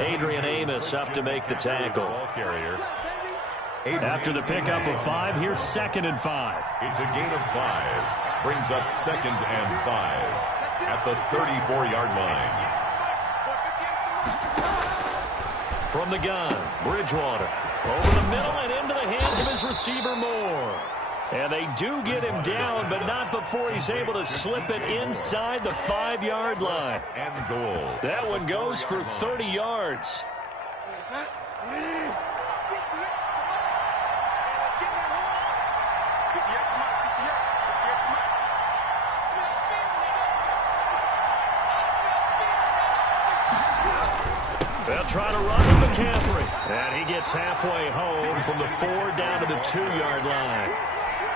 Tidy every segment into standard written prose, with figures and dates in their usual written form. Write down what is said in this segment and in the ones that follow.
Adrian Amos up to make the tackle. After the pickup of 5, here's 2nd and 5. It's a gain of 5. Brings up 2nd and 5 at the 34-yard line. From the gun, Bridgewater. Over the middle and into the hands of his receiver, Moore. And they do get him down, but not before he's able to slip it inside the 5-yard line. And goal. That one goes for 30 yards. They'll try to run with McCaffrey. And he gets halfway home from the 4 down to the 2-yard line.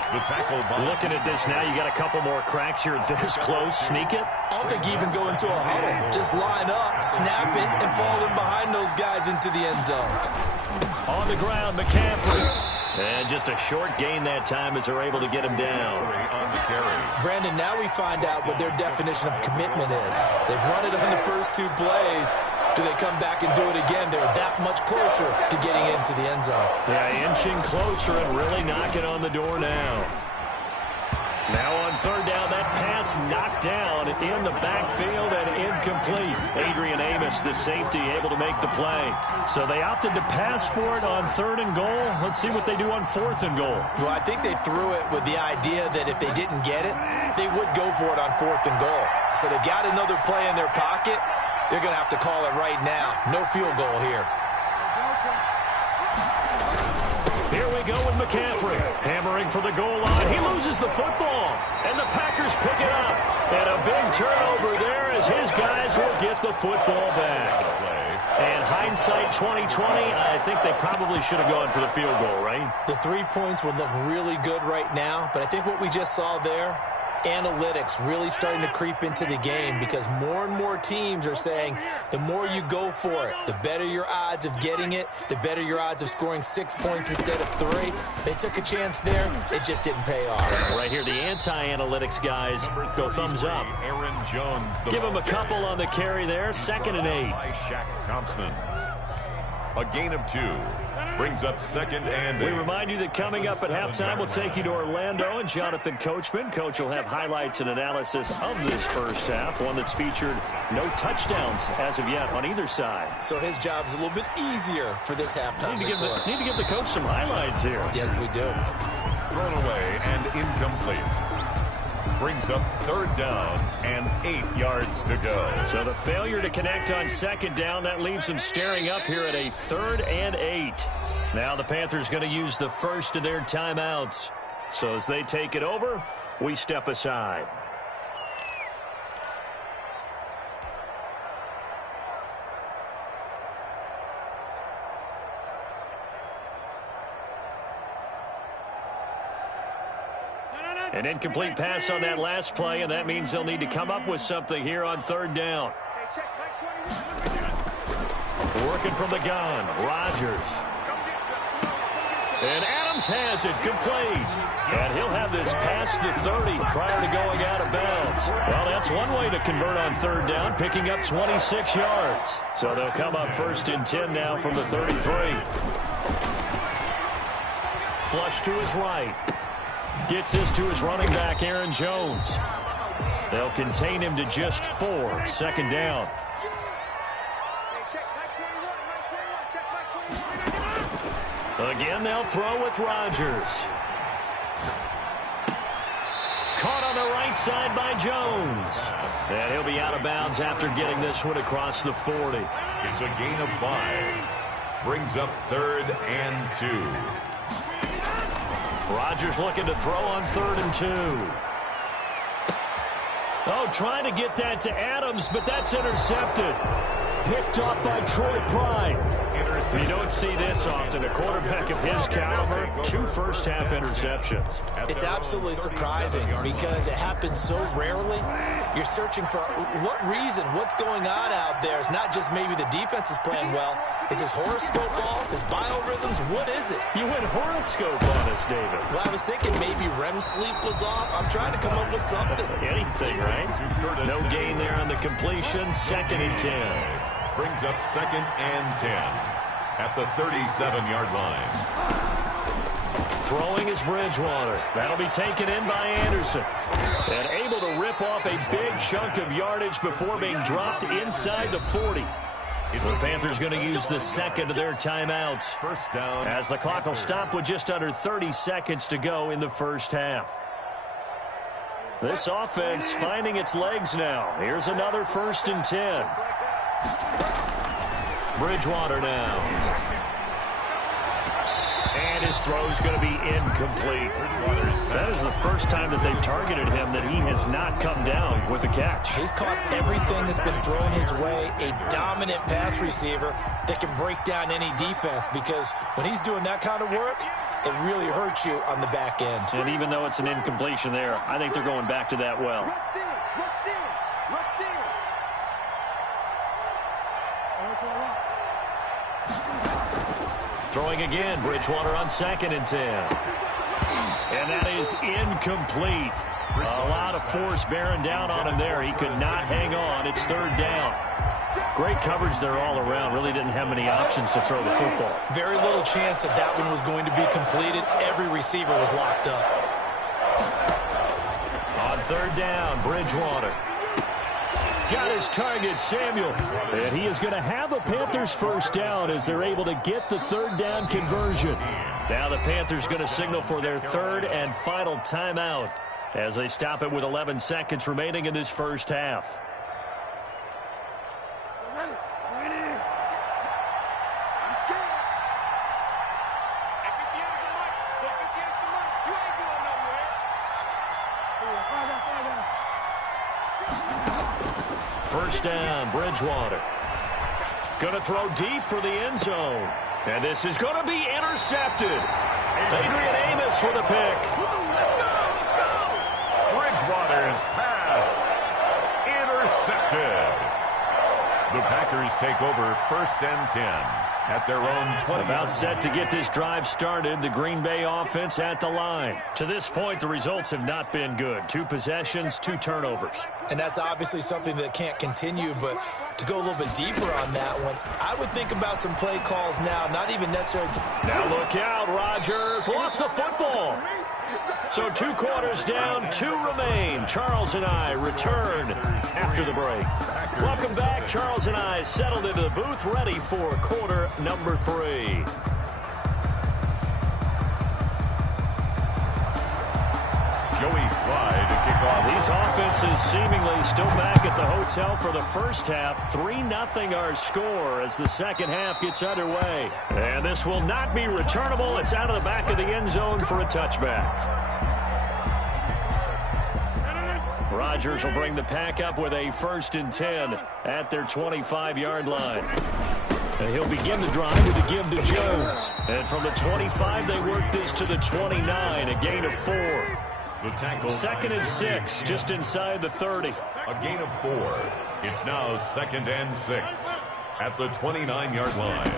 The tackle by... Looking at this now, you got a couple more cracks here this close. Sneak it. I don't think even go into a huddle. Just line up, snap it, and fall in behind those guys into the end zone. On the ground, McCaffrey. And just a short gain that time as they're able to get him down. On the carry. Brandon, now we find out what their definition of commitment is. They've run it on the first 2 plays. Do they come back and do it again? They're that much closer to getting into the end zone. Yeah, inching closer and really knocking on the door now. Now on 3rd down, that pass knocked down in the backfield and incomplete. Adrian Amos, the safety, able to make the play. So they opted to pass for it on 3rd and goal. Let's see what they do on 4th and goal. Well, I think they threw it with the idea that if they didn't get it, they would go for it on 4th and goal. So they've got another play in their pocket. They're going to have to call it right now. No field goal here. Here we go with McCaffrey. Hammering for the goal line. He loses the football. And the Packers pick it up. And a big turnover there as his guys will get the football back. And hindsight 2020, I think they probably should have gone for the field goal, right? The 3 points would look really good right now. But I think what we just saw there, analytics really starting to creep into the game because more and more teams are saying the more you go for it, the better your odds of getting it, the better your odds of scoring 6 points instead of 3. They took a chance there. It just didn't pay off. Right here, the anti-analytics guys go thumbs up. Aaron Jones. Give him a couple on the carry there. 2nd and 8. By Shaq Thompson. A gain of 2. Brings up 2nd and 8. We remind you that coming up at halftime, we'll take you to Orlando and Jonathan Coachman. Coach will have highlights and analysis of this first half, one that's featured no touchdowns as of yet on either side. So his job's a little bit easier for this halftime. Need to give the coach some highlights here. Yes, we do. Thrown away and incomplete. Brings up 3rd down and 8 yards to go. So the failure to connect on 2nd down, that leaves them staring up here at a 3rd and 8. Now the Panthers going to use the first of their timeouts. So as they take it over, we step aside. An incomplete pass on that last play, and that means they'll need to come up with something here on 3rd down. Working from the gun, Rodgers. And Adams has it, complete. And he'll have this past the 30 prior to going out of bounds. Well, that's one way to convert on 3rd down, picking up 26 yards. So they'll come up 1st and 10 now from the 33. Flush to his right. Gets this to his running back, Aaron Jones. They'll contain him to just 4. 2nd down. Again, they'll throw with Rodgers. Caught on the right side by Jones. And he'll be out of bounds after getting this one across the 40. It's a gain of 5. Brings up 3rd and 2. Rodgers looking to throw on 3rd and 2. Oh, trying to get that to Adams, but that's intercepted. Picked off by Troy Pride. You don't see this often. A quarterback of his caliber, 2 first-half interceptions. It's absolutely surprising because it happens so rarely. You're searching for what reason, what's going on out there. It's not just maybe the defense is playing well. Is his horoscope off? His biorhythms? What is it? You went horoscope on us, David. Well, I was thinking maybe REM sleep was off. I'm trying to come up with something. Anything, right? No gain there on the completion. 2nd and 10. Brings up 2nd and 10 at the 37-yard line. Throwing is Bridgewater. That'll be taken in by Anderson. And able to rip off a big chunk of yardage before being dropped inside the 40. The Panthers going to use the second of their timeouts. First down. As the clock will stop with just under 30 seconds to go in the first half. This offense finding its legs now. Here's another 1st and 10. Bridgewater now. And his throw's going to be incomplete. That is the first time that they've targeted him that he has not come down with a catch. He's caught everything that's been thrown his way. A dominant pass receiver that can break down any defense, because when he's doing that kind of work, it really hurts you on the back end. And even though it's an incompletion there, I think they're going back to that well. Throwing again, Bridgewater on 2nd and 10. And that is incomplete. A lot of force bearing down on him there. He could not hang on. It's 3rd down. Great coverage there all around. Really didn't have many options to throw the football. Very little chance that that one was going to be completed. Every receiver was locked up. On 3rd down, Bridgewater. Got his target, Samuel. And he is going to have a Panthers first down as they're able to get the 3rd down conversion. Now the Panthers going to signal for their 3rd and final timeout as they stop it with 11 seconds remaining in this first half. First down, Bridgewater. Going to throw deep for the end zone. And this is going to be intercepted. Adrian Amos with a pick. Bridgewater's pass intercepted. The Packers take over 1st and 10 at their own 20. About set to get this drive started. The Green Bay offense at the line. To this point, the results have not been good. 2 possessions, 2 turnovers. And that's obviously something that can't continue, but to go a little bit deeper on that one, I would think about some play calls now, not even necessarily to... Now look out, Rodgers lost the football. So 2 quarters down, 2 remain. Charles and I return after the break. Welcome back. Charles and I settled into the booth, ready for quarter number 3. Joey Slye to kick off. These offenses seemingly still back at the hotel for the first half. 3-0 our score as the second half gets underway. And this will not be returnable. It's out of the back of the end zone for a touchback. Rodgers will bring the pack up with a 1st and 10 at their 25-yard line. And he'll begin the drive with a give to Jones. And from the 25, they work this to the 29, a gain of 4. The tackle. 2nd and 6, just inside the 30. A gain of 4. It's now 2nd and 6 at the 29-yard line.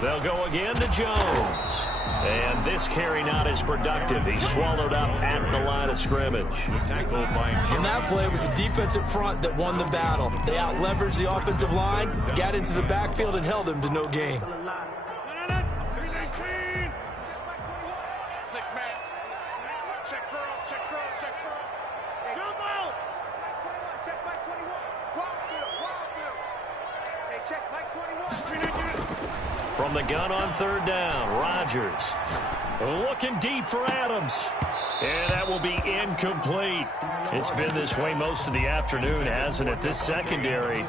They'll go again to Jones. And this carry not as productive. He's swallowed up at the line of scrimmage. And that play was the defensive front that won the battle. They out-leveraged the offensive line, got into the backfield, and held him to no gain. From the gun on 3rd down, Rodgers looking deep for Adams. And that will be incomplete. It's been this way most of the afternoon, hasn't it? This secondary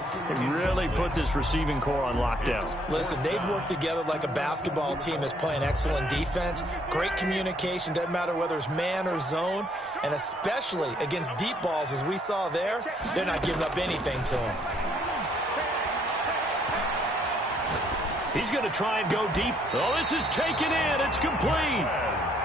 really put this receiving core on lockdown. Listen, they've worked together like a basketball team that's playing excellent defense. Great communication, doesn't matter whether it's man or zone. And especially against deep balls, as we saw there, they're not giving up anything to them. He's going to try and go deep. Oh, this is taken in. It's complete.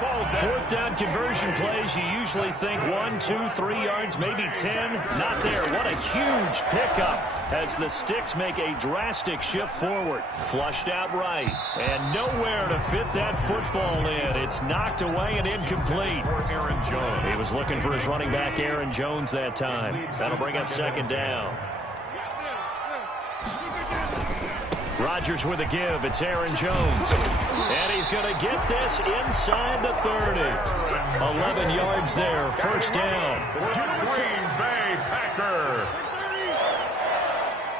4th down conversion plays. You usually think 1, 2, 3 yards, maybe 10. Not there. What a huge pickup as the sticks make a drastic shift forward. Flushed out right. And nowhere to fit that football in. It's knocked away and incomplete. Aaron Jones. He was looking for his running back, Aaron Jones, that time. That'll bring up 2nd down. Rodgers with a give. It's Aaron Jones. And he's going to get this inside the 30. 11 yards there. First down. Green Bay Packer.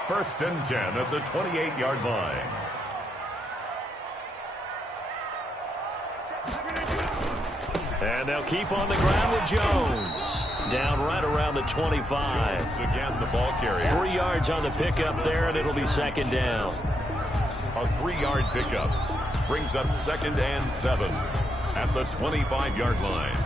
First and 10 at the 28-yard line. And they'll keep on the ground with Jones. Down right around the 25. Jones again, the ball carrier. 3 yards on the pickup there, and it'll be second down. A 3-yard pickup brings up 2nd and 7 at the 25-yard line.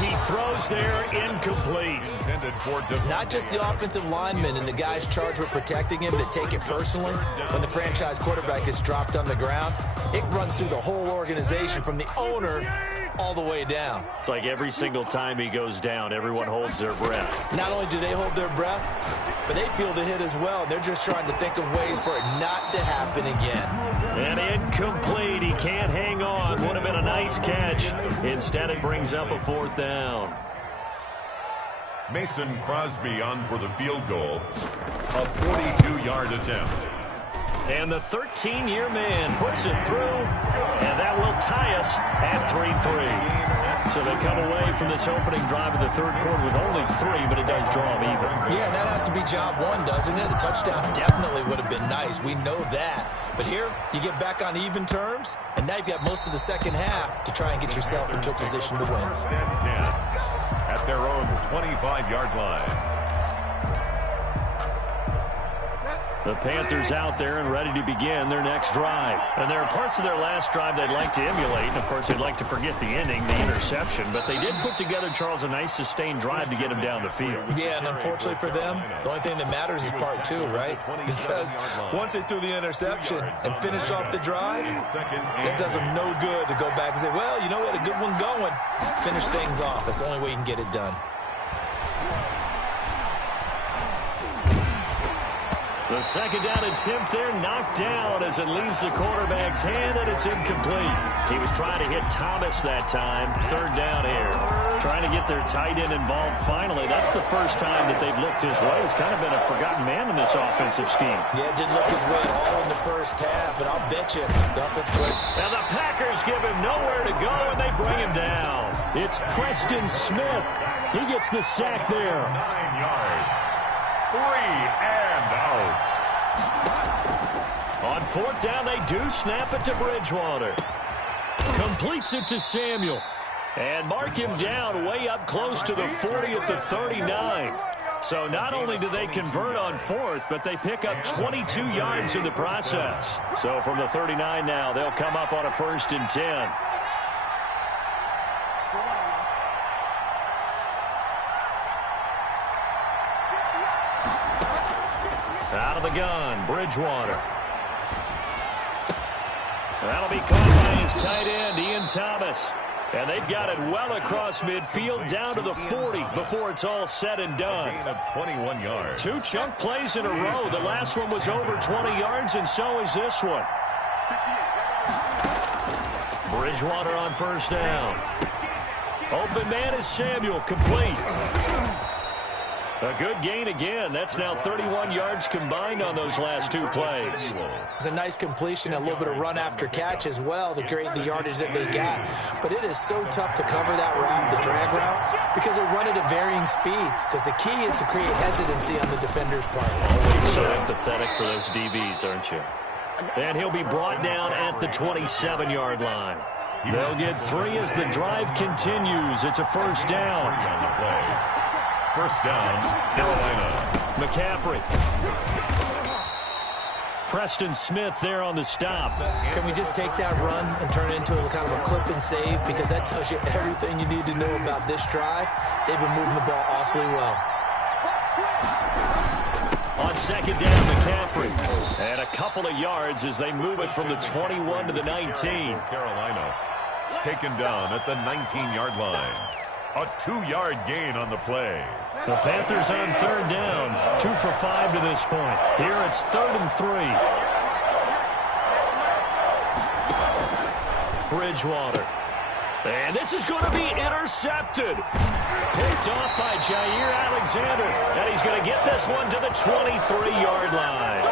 He throws there, incomplete. It's not just the offensive linemen and the guys charged with protecting him that take it personally. When the franchise quarterback is dropped on the ground, it runs through the whole organization from the owner all the way down. It's like every single time he goes down, everyone holds their breath. Not only do they hold their breath, but they feel the hit as well. They're just trying to think of ways for it not to happen again. And incomplete. He can't hang on. Would have been a nice catch. Instead, it brings up a 4th down. Mason Crosby on for the field goal. A 42-yard attempt. And the 13-year man puts it through, and that will tie us at 3-3. So they come away from this opening drive in the third quarter with only 3, but it does draw them even. Yeah, and that has to be job one, doesn't it? A touchdown definitely would have been nice. We know that. But here, you get back on even terms, and now you've got most of the second half to try and get yourself into a position to win. First and 10 at their own 25-yard line. The Panthers out there and ready to begin their next drive. And there are parts of their last drive they'd like to emulate. And, of course, they'd like to forget the ending, the interception. But they did put together, Charles, a nice sustained drive to get him down the field. Yeah, and unfortunately for them, the only thing that matters is part 2, right? Because once they threw the interception and finished off the drive, it does them no good to go back and say, well, you know what, a good one going. Finish things off. That's the only way you can get it done. The second down attempt there knocked down as it leaves the quarterback's hand, and it's incomplete. He was trying to hit Thomas that time. Third down here. Trying to get their tight end involved finally. That's the first time that they've looked his way. He's kind of been a forgotten man in this offensive scheme. Yeah, didn't look his way at all in the first half, and I'll bet you the offense would. And the Packers give him nowhere to go, and they bring him down. It's Preston Smith. He gets the sack there. 9 yards. 3 and out. On 4th down, they do snap it to Bridgewater. Completes it to Samuel. And mark him down way up close to the 40 at the 39. So not only do they convert on 4th, but they pick up 22 yards in the process. So from the 39 now, they'll come up on a 1st and 10. Out of the gun, Bridgewater. That'll be caught by his tight end, Ian Thomas. And they've got it well across midfield down to the 40 before it's all said and done. Gain of 21 yards. 2 chunk plays in a row. The last one was over 20 yards, and so is this one. Bridgewater on 1st down. Open man is Samuel, complete. A good gain again. That's now 31 yards combined on those last 2 plays. It's a nice completion, a little bit of run after catch as well to create the yardage that they got. But it is so tough to cover that route, the drag route, because they run it at varying speeds. Because the key is to create hesitancy on the defender's part. Always so empathetic for those DBs, aren't you? And he'll be brought down at the 27-yard line. They'll get 3 as the drive continues. It's a 1st down. First down, Carolina. McCaffrey. Preston Smith there on the stop. Can we just take that run and turn it into a kind of a clip and save? Because that tells you everything you need to know about this drive. They've been moving the ball awfully well. On 2nd down, McCaffrey. And a couple of yards as they move it from the 21 to the 19. Carolina taken down at the 19-yard line. A 2-yard gain on the play. The Panthers on third down. 2 for 5 to this point. Here it's 3rd and 3. Bridgewater. And this is going to be intercepted. Picked off by Jair Alexander. And he's going to get this one to the 23-yard line.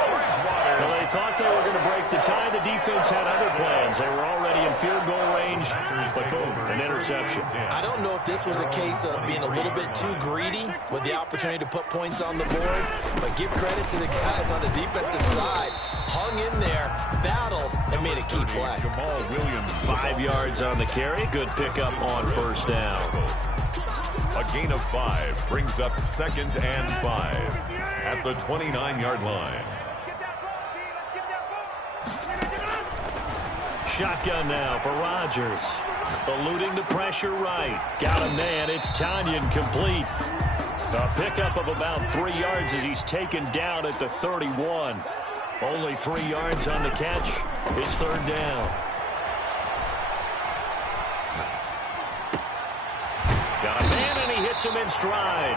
Well, they thought they were going to break the tie. The defense had other plans. They were already in field goal range. But boom, an interception. I don't know if this was a case of being a little bit too greedy with the opportunity to put points on the board. But give credit to the guys on the defensive side. Hung in there, battled, and made a key play. 5 yards on the carry. Good pickup on first down. A gain of 5 brings up 2nd and 5 at the 29-yard line. Shotgun now for Rodgers. Eluding the pressure right. Got a man. It's Tanyan complete. A pickup of about 3 yards as he's taken down at the 31. Only 3 yards on the catch. It's 3rd down. Got a man, and he hits him in stride.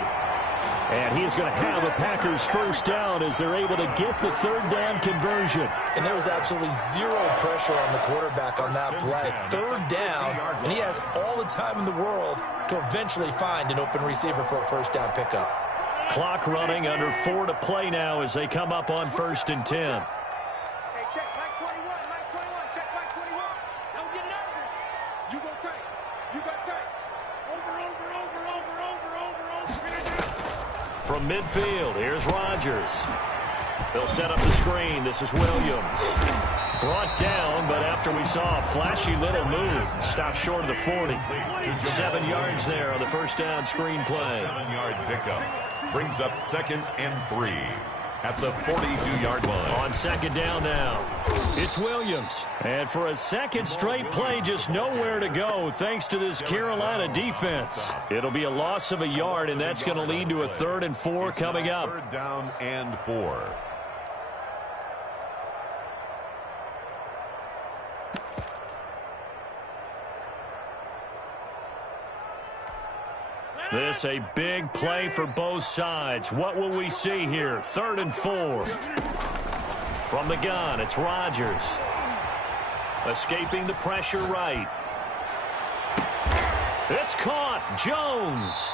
And he's going to have a Packers first down as they're able to get the 3rd down conversion. And there was absolutely zero pressure on the quarterback on that play. 3rd down, and he has all the time in the world to eventually find an open receiver for a first down pickup. Clock running, under 4 to play now as they come up on 1st and 10. Hey, check Mike 21, Mike 21, check Mike 21. Don't get nervous. You go tight. You got tight. Over. From midfield, here's Rodgers. They'll set up the screen. This is Williams. Brought down, but after we saw a flashy little move, stopped short of the 40. 7 yards there on the first down screen play. 7-yard pickup brings up 2nd and 3 at the 42-yard line. On 2nd down now, it's Williams. And for a second straight play, just nowhere to go thanks to this Carolina defense. It'll be a loss of a yard, and that's going to lead to a 3rd and 4 coming up. 3rd down and 4. This a big play for both sides. What will we see here? 3rd and 4. From the gun, it's Rodgers. Escaping the pressure right. It's caught. Jones.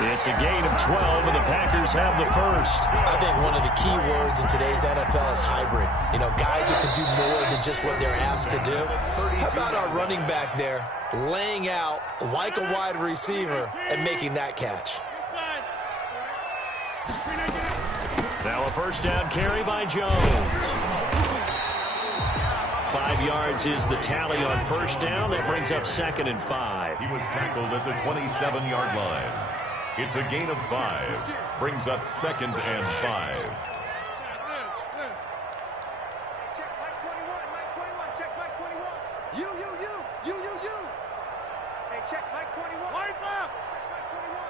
It's a gain of 12, and the Packers have the first. I think one of the key words in today's NFL is hybrid. You know, guys who can do more than just what they're asked to do. How about our running back there laying out like a wide receiver and making that catch? Now a first down carry by Jones. 5 yards is the tally on first down. That brings up 2nd and 5. He was tackled at the 27-yard line. It's a gain of 5. Brings up 2nd and 5. Check Mike 21, check Mike 21. You. Hey, check Mike 21. Wipe up. Check Mike 21.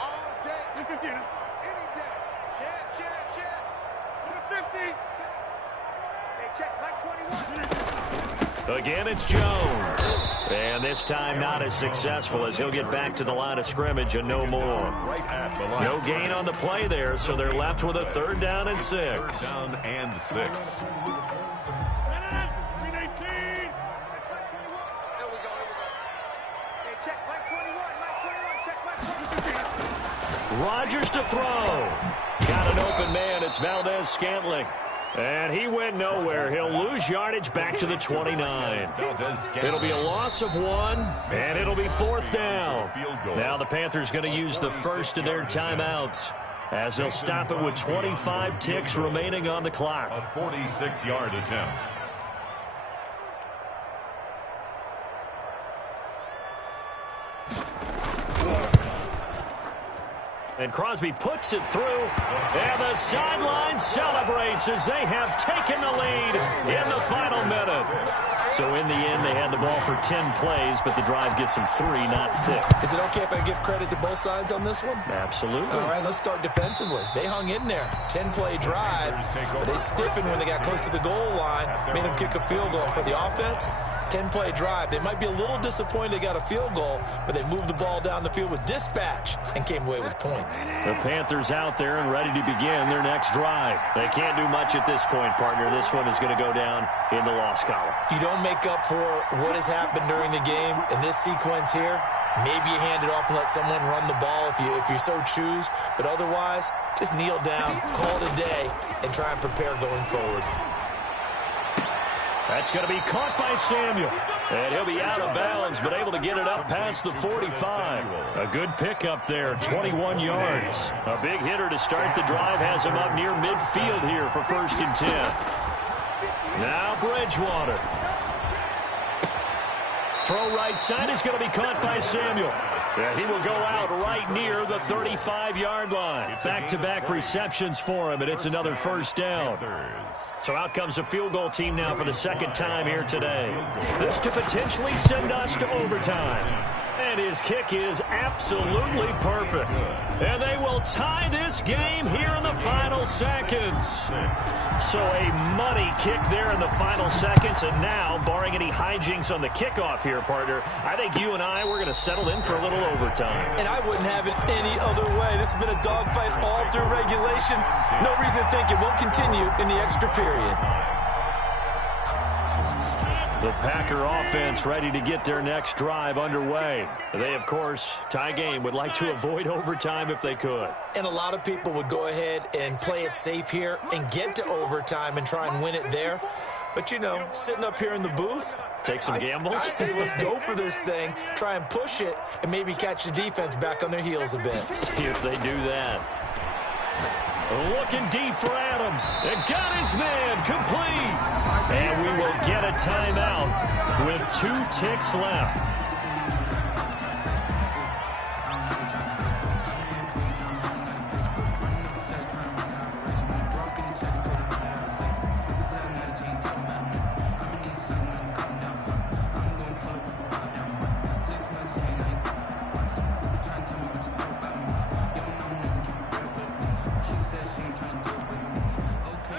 All day. You can get him. Any day. Yes. To the 50. Hey, check Mike 21. Again, it's Jones. And this time not as successful as he'll get back to the line of scrimmage and no more. No gain on the play there, so they're left with a 3rd down and 6. 3rd down and 6. Rodgers to throw. Got an open man. It's Valdez-Scantling. And he went nowhere. He'll lose yardage back to the 29. It'll be a loss of 1, and it'll be 4th down. Now the Panthers going to use the first of their timeouts as they'll stop it with 25 ticks remaining on the clock. A 46-yard attempt. And Crosby puts it through, and the sideline celebrates as they have taken the lead in the final minute. So in the end, they had the ball for 10 plays, but the drive gets them 3, not 6. Is it okay if I give credit to both sides on this one? Absolutely. All right, let's start defensively. They hung in there. 10-play drive, but they stiffened when they got close to the goal line, made them kick a field goal. For the offense, 10-play drive. They might be a little disappointed they got a field goal, but they moved the ball down the field with dispatch and came away with points. The Panthers out there and ready to begin their next drive. They can't do much at this point, partner. This one is going to go down in the loss column. You don't make up for what has happened during the game in this sequence here. Maybe you hand it off and let someone run the ball if you so choose. But otherwise, just kneel down, call it a day, and try and prepare going forward. That's going to be caught by Samuel. And he'll be out of bounds, but able to get it up past the 45. A good pickup there, 21 yards. A big hitter to start the drive has him up near midfield here for 1st and 10. Now Bridgewater. Throw right side is going to be caught by Samuel. And he will go out right near the 35-yard line. Back-to-back receptions for him, and it's another 1st down. So out comes a field goal team now for the 2nd time here today. This to potentially send us to overtime. And his kick is absolutely perfect. And they will tie this game here in the final seconds. So a money kick there in the final seconds. And now, barring any hijinks on the kickoff here, partner, I think you and I, we're going to settle in for a little overtime. And I wouldn't have it any other way. This has been a dogfight all through regulation. No reason to think it won't continue in the extra period. The Packer offense ready to get their next drive underway. They, of course, tie game, would like to avoid overtime if they could. And a lot of people would go ahead and play it safe here and get to overtime and try and win it there. But, you know, sitting up here in the booth, take some gambles. I say let's go for this thing, try and push it, and maybe catch the defense back on their heels a bit. See if they do that. Looking deep for Adams. And got his man complete. And we will get a timeout with 2 ticks left.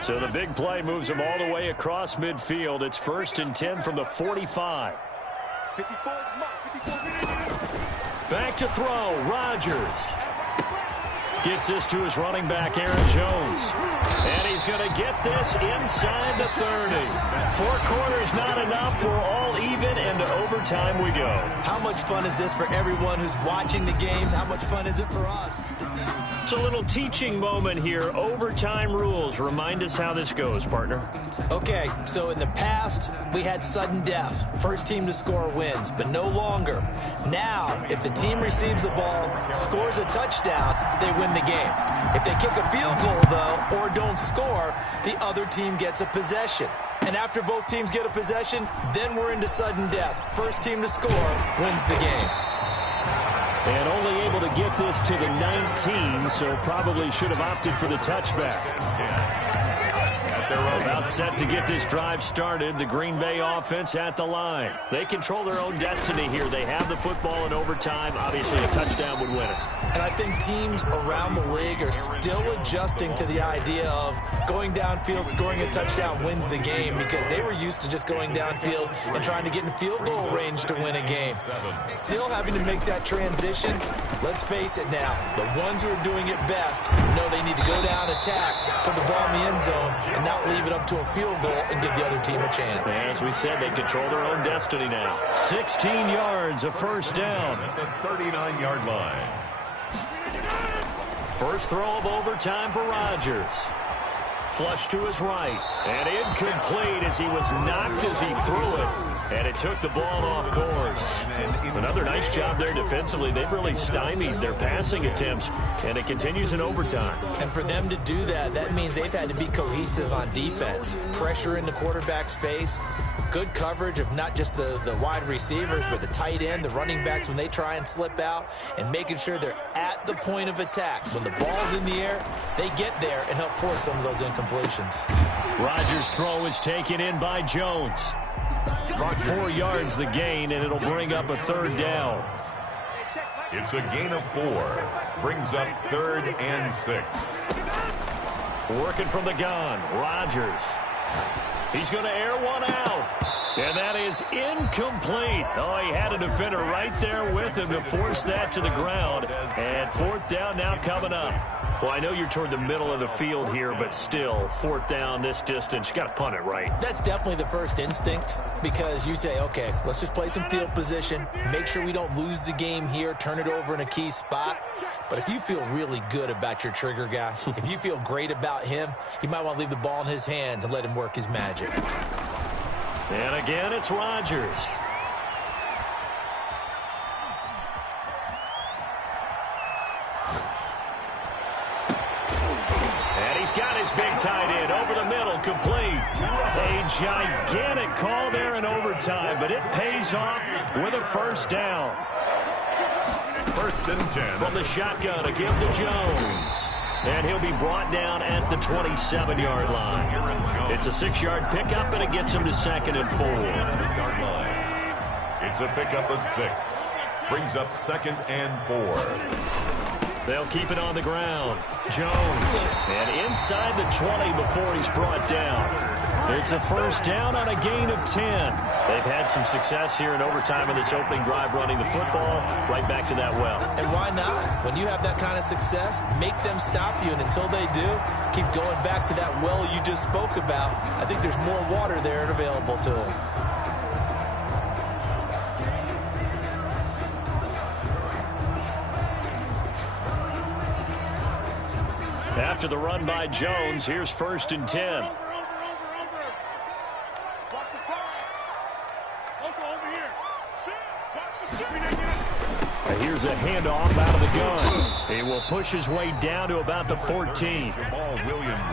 So the big play moves him all the way across midfield. It's 1st and 10 from the 45. Back to throw, Rodgers. Gets this to his running back, Aaron Jones. And he's going to get this inside the 30. 4 quarters not enough. We're all even, and to overtime we go. How much fun is this for everyone who's watching the game? How much fun is it for us to see? It's a little teaching moment here. Overtime rules. Remind us how this goes, partner. Okay, so in the past, we had sudden death. First team to score wins, but no longer. Now, if the team receives the ball, scores a touchdown, they win the game. If they kick a field goal, though, or don't score, the other team gets a possession. And after both teams get a possession, then we're into sudden death. First team to score wins the game. And only able to get this to the 19, so probably should have opted for the touchback. They're about set to get this drive started. The Green Bay offense at the line. They control their own destiny here. They have the football in overtime. Obviously, a touchdown would win it. And I think teams around the league are still adjusting to the idea of going downfield, scoring a touchdown wins the game, because they were used to just going downfield and trying to get in field goal range to win a game. Still having to make that transition. Let's face it now, the ones who are doing it best know they need to go down, attack, put the ball in the end zone, and not leave it up to a field goal and give the other team a chance. As we said, they control their own destiny now. 16 yards, a 1st down. At the 39-yard line. First throw of overtime for Rodgers. Flush to his right. And incomplete as he was knocked as he threw it. And it took the ball off course. Another nice job there defensively. They've really stymied their passing attempts, and it continues in overtime. And for them to do that, that means they've had to be cohesive on defense. Pressure in the quarterback's face. Good coverage of not just the wide receivers, but the tight end, the running backs when they try and slip out, and making sure they're at the point of attack. When the ball's in the air, they get there and help force some of those incompletions. Rodgers' throw is taken in by Jones. 4 yards the gain, and it'll bring up a third down. It's a gain of 4. Brings up 3rd and 6. Working from the gun, Rodgers. He's going to air one out. And that is incomplete. Oh, he had a defender right there with him to force that to the ground. And 4th down now coming up. Well, I know you're toward the middle of the field here, but still, 4th down this distance, you got to punt it right. That's definitely the first instinct, because you say, okay, let's just play some field position, make sure we don't lose the game here, turn it over in a key spot. But if you feel really good about your trigger guy, if you feel great about him, you might want to leave the ball in his hands and let him work his magic. And again, it's Rodgers. Got his big tight end over the middle, complete. A gigantic call there in overtime, but it pays off with a 1st down. 1st and 10. From the shotgun, a give to Jones. And he'll be brought down at the 27-yard line. It's a 6-yard pickup, and it gets him to 2nd and 4. It's a pickup of 6. Brings up 2nd and 4. They'll keep it on the ground. Jones. And inside the 20 before he's brought down. It's a 1st down on a gain of 10. They've had some success here in overtime in this opening drive running the football. Right back to that well. And why not? When you have that kind of success, make them stop you. And until they do, keep going back to that well you just spoke about. I think there's more water there and available to them. After the run by Jones, here's 1st and 10. Here's a handoff out of the gun. He will push his way down to about the 14.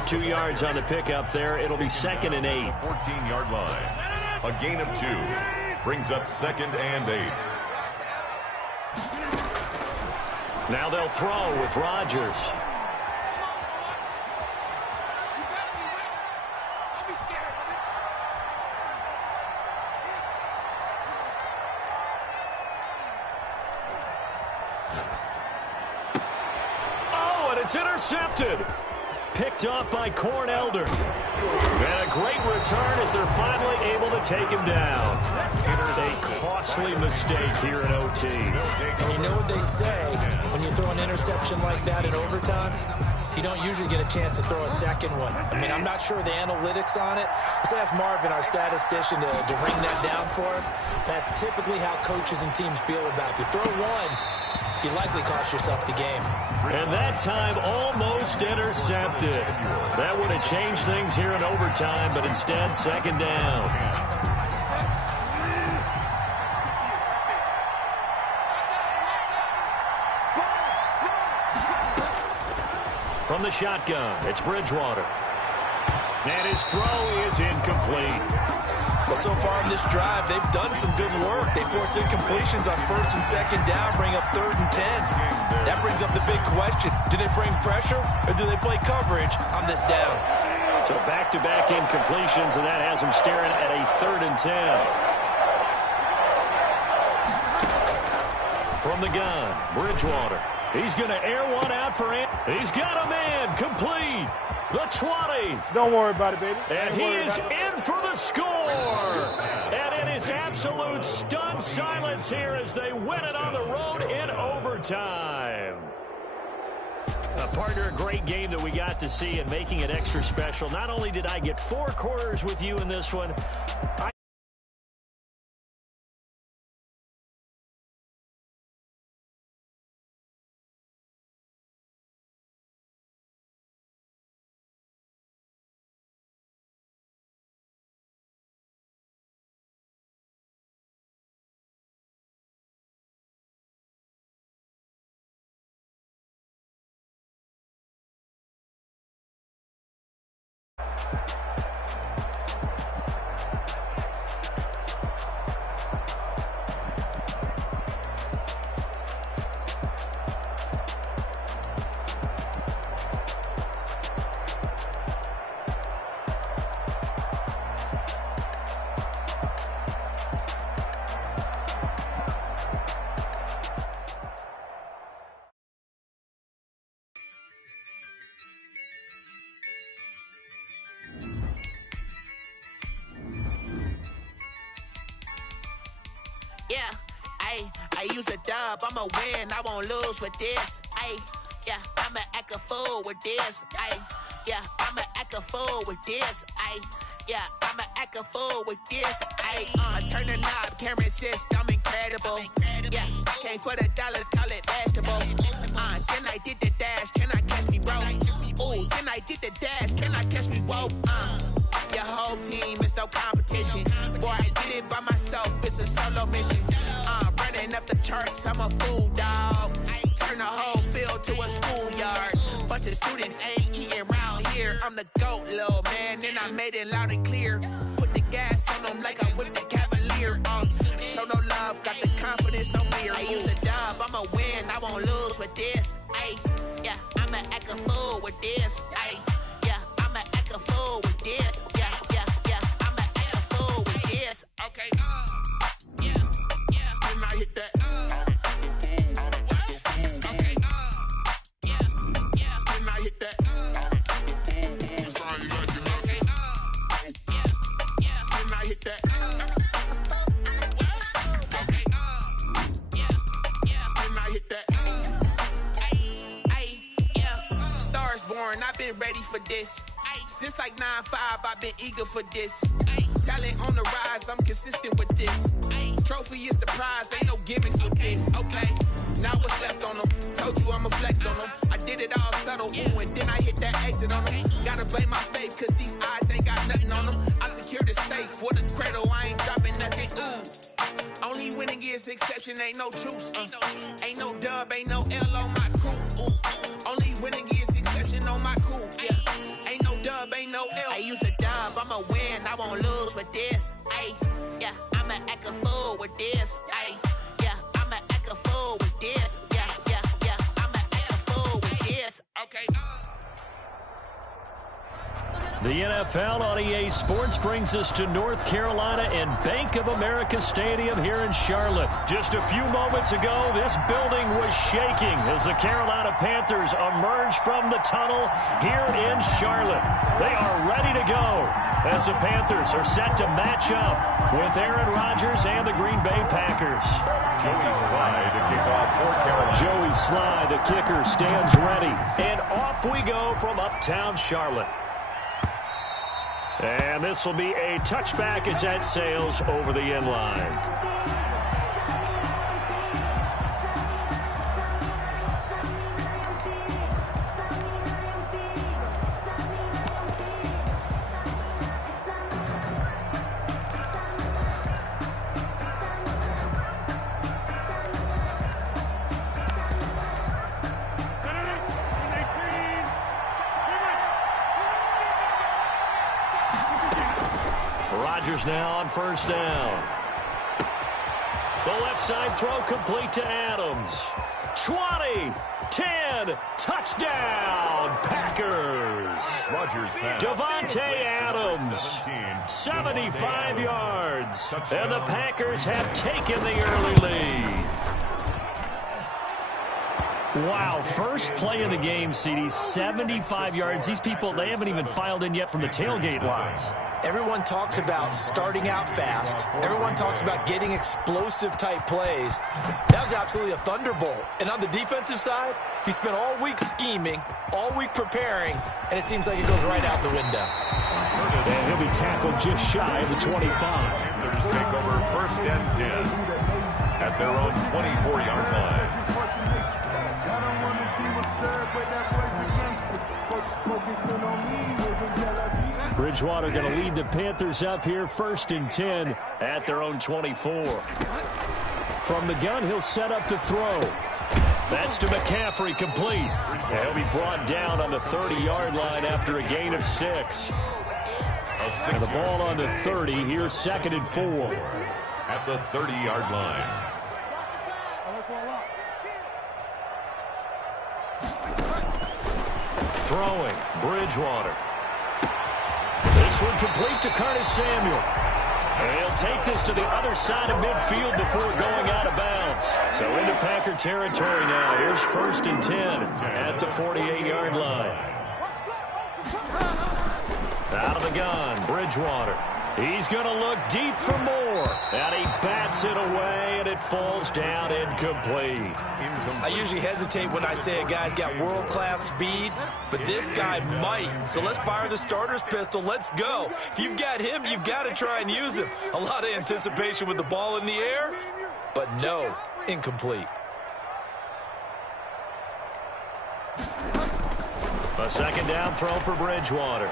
2 yards on the pickup there. It'll be 2nd and 8. 14-yard line. A gain of 2. Brings up 2nd and 8. Now they'll throw with Rodgers. It's intercepted. Picked off by Cornelder. And a great return as they're finally able to take him down. A costly mistake here in OT. And you know what they say, when you throw an interception like that in overtime, you don't usually get a chance to throw a second one. I mean, I'm not sure the analytics on it. Let's ask Marvin, our statistician, to ring that down for us. That's typically how coaches and teams feel about it. If you throw one, you likely cost yourself the game. And that time almost intercepted. That would have changed things here in overtime, but instead 2nd down. From the shotgun, it's Bridgewater. And his throw is incomplete. Well, so far in this drive, they've done some good work. They force incompletions on 1st and 2nd down, bring up 3rd and 10. That brings up the big question. Do they bring pressure, or do they play coverage on this down? So back-to-back incompletions, and that has them staring at a 3rd and 10. From the gun, Bridgewater. He's going to air one out for him. He's got a man complete. The 20. Don't worry about it, baby. And he is in for the score. And it is absolute stunned silence here as they win it on the road in overtime. Partner, a great game that we got to see and making it extra special. Not only did I get 4 quarters with you in this one, Ayy, I use a dub, I'ma win, I won't lose with this. Ayy, yeah, I'ma act a fool with this. Ayy, yeah, I'ma act a fool with this. Ayy, yeah, I'ma act a fool with this. Ayy, I turn the knob, can't resist, I'm incredible. Yeah, came for the dollars, call it basketball. Then I did the dash, can I catch me, bro? Ooh, then I did the dash, can I catch me, whoa? Your whole team is no competition. Boy, I did it by myself, it's a solo mission. Running up the charts, I'm a fool, dog. Turn the whole field to a schoolyard. Bunch of students ain't eating round here. I'm the GOAT, little man, and I made it loud and clear. Put the gas on them like I whipped the Cavalier. Show no love, got the confidence, no fear. I use a dub, I'ma win, I won't lose with this. Ay, yeah, I'ma act a fool with this. Ay, yeah, I'ma act a fool with this. Yeah, yeah, yeah, I'ma act a fool with this. Okay, yeah, yeah, can I hit that? Okay, yeah, yeah, can I hit that? Sorry, like you know. Okay, yeah, yeah, can I hit that? Okay, yeah, yeah, can I hit that? Stars born, I've been ready for this. Since like 9-5, I've been eager for this. Talent on the rise, I'm consistent with this. Trophy is the prize, ain't no gimmicks with this. Okay, now what's left on them? Told you I'ma flex on them. I did it all subtle, ooh, and then I hit that exit on them. Gotta blame my faith, cause these odds ain't got nothing on them. I secure the safe for the cradle, I ain't dropping nothing, ooh. Only winning is exception, ain't no truce. Ain't no dub, ain't no L on my crew. Ooh. Only winning is exception on my crew. Yeah, ain't no dub, ain't no L. I use a dub, I'ma win, I won't lose with this. Ay, yeah, I'ma act a fool with this. Ay, yeah, I'ma act a fool with this. Yeah, yeah, yeah, I'ma act a fool with this. Okay. The NFL on EA Sports brings us to North Carolina and Bank of America Stadium here in Charlotte. Just a few moments ago, this building was shaking as the Carolina Panthers emerged from the tunnel here in Charlotte. They are ready to go as the Panthers are set to match up with Aaron Rodgers and the Green Bay Packers. Joey Slye to kick off for Carolina. Joey Slye, the kicker, stands ready. And off we go from uptown Charlotte. And this will be a touchback as that sails over the end line. Rodgers now on first down. The left side throw complete to Adams. 20, 10, touchdown, Packers. Rodgers pass. Devontae Adams, 75 yards. And the Packers have taken the early lead. Wow, first play of the game, CD, 75 yards. These people, they haven't even filed in yet from the tailgate lines. Everyone talks about starting out fast. Everyone talks about getting explosive-type plays. That was absolutely a thunderbolt. And on the defensive side, he spent all week scheming, all week preparing, and it seems like it goes right out the window. And he'll be tackled just shy of the 25. Panthers take over first and 10 at their own 24-yard line. Bridgewater going to lead the Panthers up here first and 10 at their own 24. From the gun, he'll set up to throw. That's to McCaffrey, complete. And he'll be brought down on the 30-yard line after a gain of 6. And the ball on the 30, here's 2nd and 4. At the 30-yard line. Throwing, Bridgewater. This one complete to Curtis Samuel. And he'll take this to the other side of midfield before going out of bounds. So into Packer territory now. Here's 1st and 10 at the 48-yard line. Out of the gun, Bridgewater. He's going to look deep for more. And he bats it away, and it falls down incomplete. I usually hesitate when I say a guy's got world-class speed, but this guy might. So let's fire the starter's pistol. Let's go. If you've got him, you've got to try and use him. A lot of anticipation with the ball in the air, but no, incomplete. A second down throw for Bridgewater.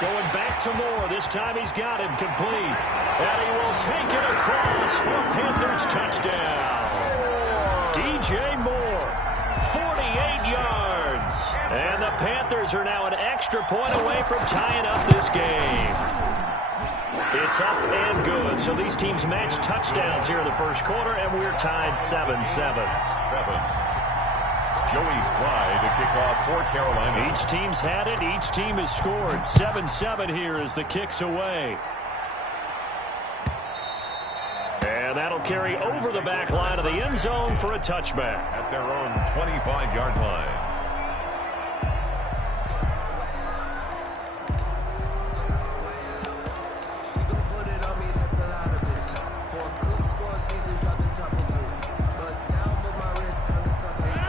Going back to Moore. This time he's got him complete. And he will take it across for a Panthers touchdown. DJ Moore, 48 yards. And the Panthers are now an extra point away from tying up this game. It's up and good. So these teams match touchdowns here in the first quarter, and we're tied 7-7. Joey Sly to kick off for Carolina. Each team's had it. Each team has scored. 7-7 here as the kick's away. And that'll carry over the back line of the end zone for a touchback. At their own 25-yard line.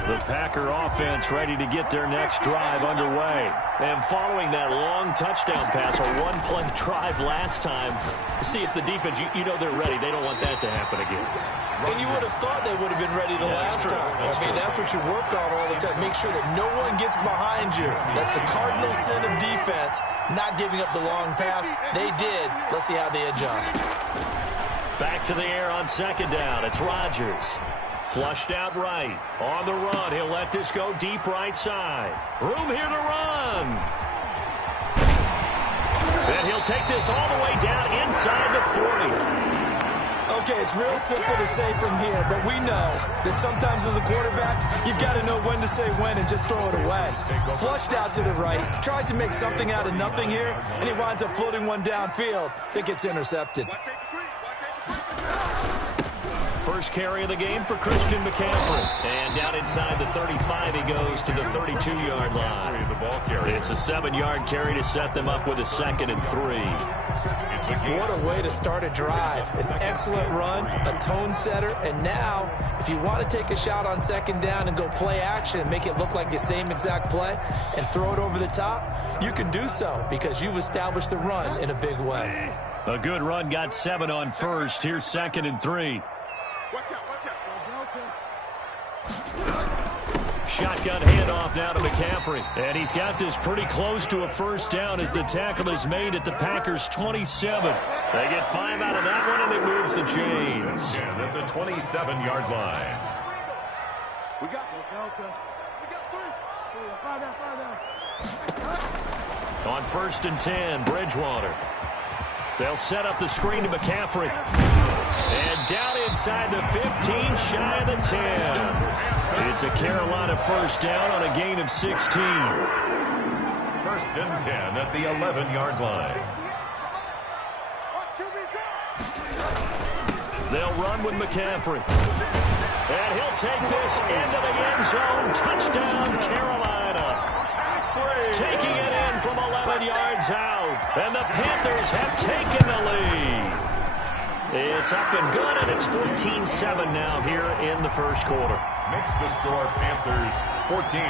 The Packer offense ready to get their next drive underway. And following that long touchdown pass, a one-play drive last time, to see if the defense, you know they're ready. They don't want that to happen again. And you would have thought they would have been ready the last time. That's what you work on all the time. Make sure that no one gets behind you. That's the cardinal sin of defense, not giving up the long pass. They did. Let's see how they adjust. Back to the air on second down. It's Rodgers. Flushed out right. On the run. He'll let this go deep right side. Room here to run. And he'll take this all the way down inside the 40. Okay, it's real simple to say from here, but we know that sometimes as a quarterback, you've got to know when to say when and just throw it away. Flushed out to the right, tries to make something out of nothing here, and he winds up floating one downfield that gets intercepted. First carry of the game for Christian McCaffrey. And down inside the 35, he goes to the 32-yard line. It's a 7-yard carry to set them up with a 2nd and 3. What a way to start a drive. An excellent run, a tone setter, and now, if you want to take a shot on second down and go play action and make it look like the same exact play and throw it over the top, you can do so because you've established the run in a big way. A good run, got 7 on first. Here's 2nd and 3. Shotgun handoff now to McCaffrey. And he's got this pretty close to a first down as the tackle is made at the Packers' 27. They get 5 out of that one, and it moves the chains. And at the 27-yard line. We got 3. On 1st and 10, Bridgewater. They'll set up the screen to McCaffrey. And down inside the 15, shy of the 10. It's a Carolina first down on a gain of 16. 1st and 10 at the 11-yard line. They'll run with McCaffrey. And he'll take this into the end zone. Touchdown, Carolina. Taking it in from 11 yards out. And the Panthers have taken the lead. It's up and good, and it's 14-7 now here in the first quarter. Makes the score Panthers 14,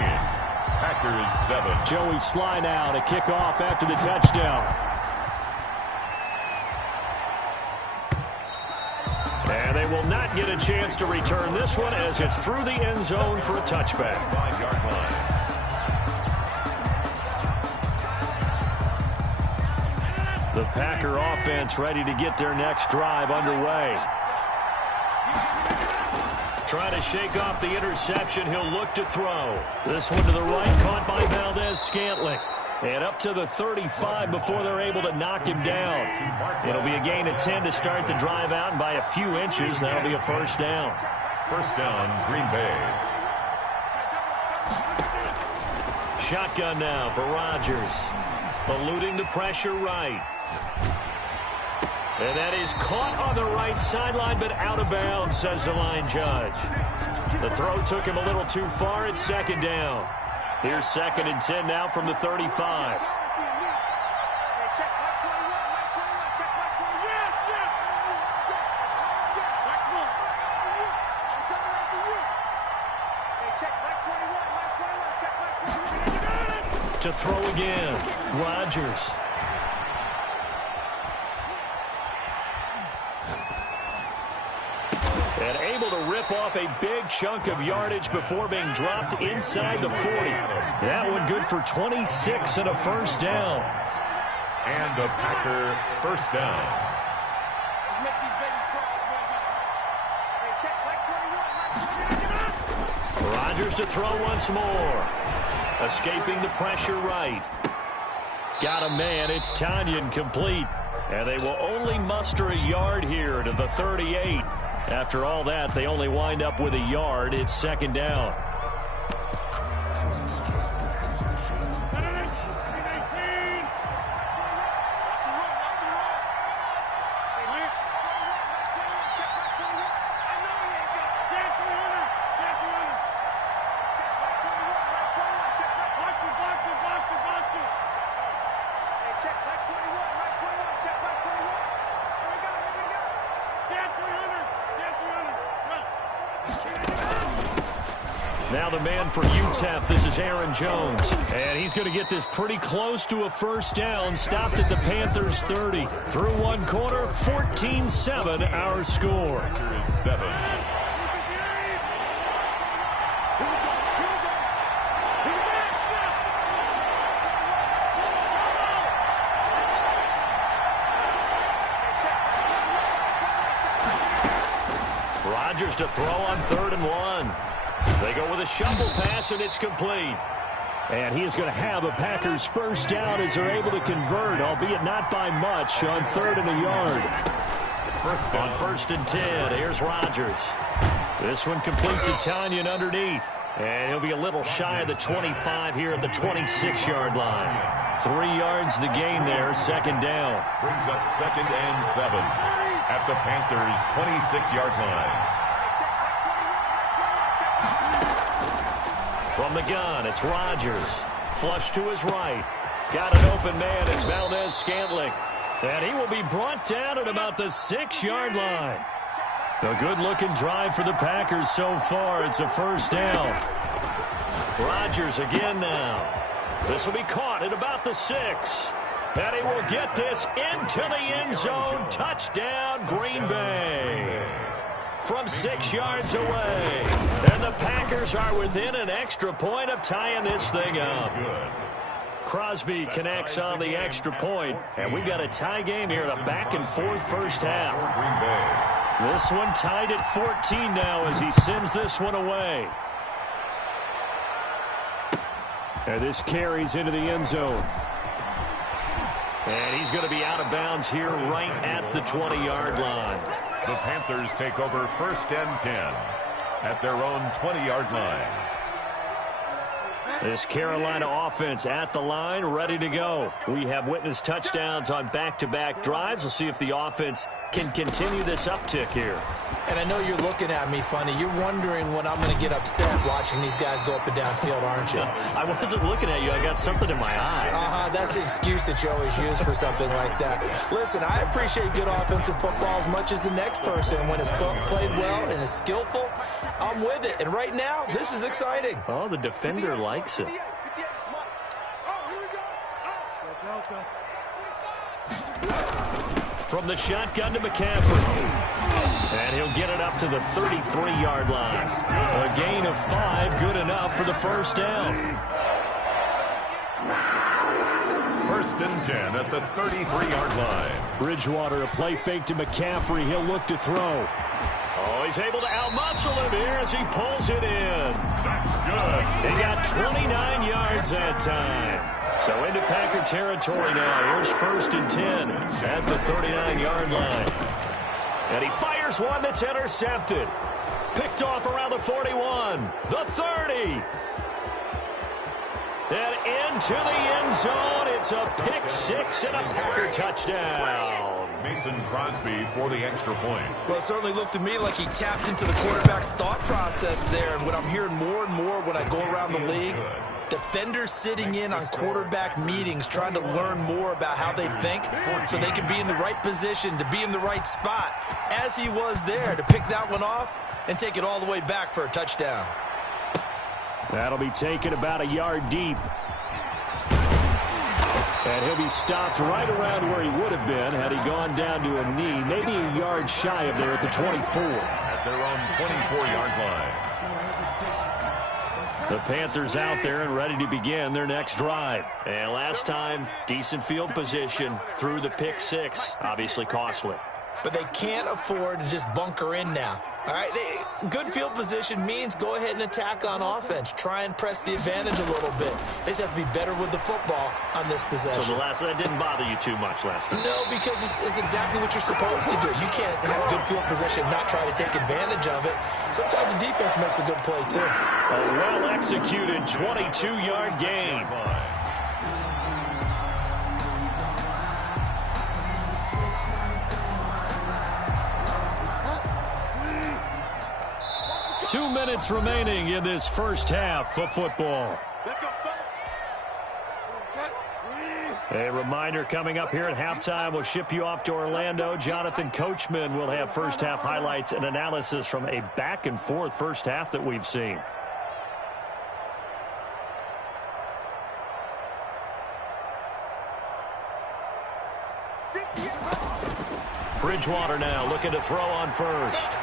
Packers 7. Joey Sly now to kick off after the touchdown. And they will not get a chance to return this one as it's through the end zone for a touchback. 5-yard line. The Packer offense ready to get their next drive underway. Trying to shake off the interception. He'll look to throw. This one to the right, caught by Valdez-Scantling. And up to the 35 before they're able to knock him down. It'll be a gain of 10 to start the drive out, and by a few inches, that'll be a first down. First down, Green Bay. Shotgun now for Rodgers. Eluding the pressure right. And that is caught on the right sideline, but out of bounds, says the line judge. The throw took him a little too far. It's 2nd down. Here's 2nd and 10 now from the 35. To throw again, Rodgers. And able to rip off a big chunk of yardage before being dropped inside the 40. That one good for 26 and a first down. And a Packer first down. Rodgers to throw once more. Escaping the pressure right. Got a man. It's Tanyan complete. And they will only muster a yard here to the 38. After all that, they only wind up with a yard. It's second down. Now the man for UTEP, this is Aaron Jones. And he's going to get this pretty close to a first down. Stopped at the Panthers 30. Through one quarter, 14-7 our score. 7. Rodgers to throw on 3rd and 1. They go with a shuffle pass, and it's complete. And he is going to have a Packers first down as they're able to convert, albeit not by much, on 3rd and a yard. On 1st and 10, here's Rodgers. This one complete to Tanyan underneath. And he'll be a little shy of the 25 here at the 26-yard line. 3 yards the gain there, second down. Brings up 2nd and 7 at the Panthers' 26-yard line. From the gun, it's Rodgers. Flush to his right. Got an open man. It's Valdez-Scantling. And he will be brought down at about the 6-yard line. A good-looking drive for the Packers so far. It's a first down. Rodgers again now. This will be caught at about the 6. And he will get this into the end zone. Touchdown, Green Bay. From 6 yards away. And the Packers are within an extra point of tying this thing up. Crosby connects on the extra point. And we've got a tie game here in a back-and-forth first half. This one tied at 14 now as he sends this one away. And this carries into the end zone. And he's going to be out of bounds here right at the 20-yard line. The Panthers take over 1st and 10 at their own 20-yard line. This Carolina offense at the line, ready to go. We have witnessed touchdowns on back-to-back drives. We'll see if the offense can continue this uptick here. And I know you're looking at me funny. You're wondering when I'm going to get upset watching these guys go up and down field, aren't you? I wasn't looking at you. I got something in my eye. That's the excuse that you always use for something like that. Listen, I appreciate good offensive football as much as the next person. When it's played well and is skillful, I'm with it. And right now, this is exciting. Oh, the defender likes it. From the shotgun to McCaffrey. And he'll get it up to the 33-yard line. A gain of 5, good enough for the first down. 1st and 10 at the 33-yard line. Bridgewater, a play fake to McCaffrey. He'll look to throw. Oh, he's able to outmuscle him here as he pulls it in. That's good. He got 29 yards that time. So into Packer territory now. Here's 1st and 10 at the 39-yard line. And he fires one that's intercepted. Picked off around the 41. The 30. And into the end zone. It's a pick 6 and a Packer touchdown. Mason Crosby for the extra point. Well, it certainly looked to me like he tapped into the quarterback's thought process there. And what I'm hearing more and more when I go around the league, defenders sitting in on quarterback meetings trying to learn more about how they think so they can be in the right position to be in the right spot, as he was there to pick that one off and take it all the way back for a touchdown. That'll be taken about a yard deep. And he'll be stopped right around where he would have been had he gone down to a knee, maybe a yard shy of there at the 24. At their own 24-yard line. The Panthers out there and ready to begin their next drive. And last time, decent field position through the pick six. Obviously costly. But they can't afford to just bunker in now. All right, good field position means go ahead and attack on offense. Try and press the advantage a little bit. They just have to be better with the football on this possession. So that didn't bother you too much last time? No, because it's exactly what you're supposed to do. You can't have good field position, not try to take advantage of it. Sometimes the defense makes a good play, too. A well-executed 22-yard gain. 2 minutes remaining in this first half of football. A reminder coming up here at halftime. We'll ship you off to Orlando. Jonathan Coachman will have first half highlights and analysis from a back-and-forth first half that we've seen. Bridgewater now looking to throw on first.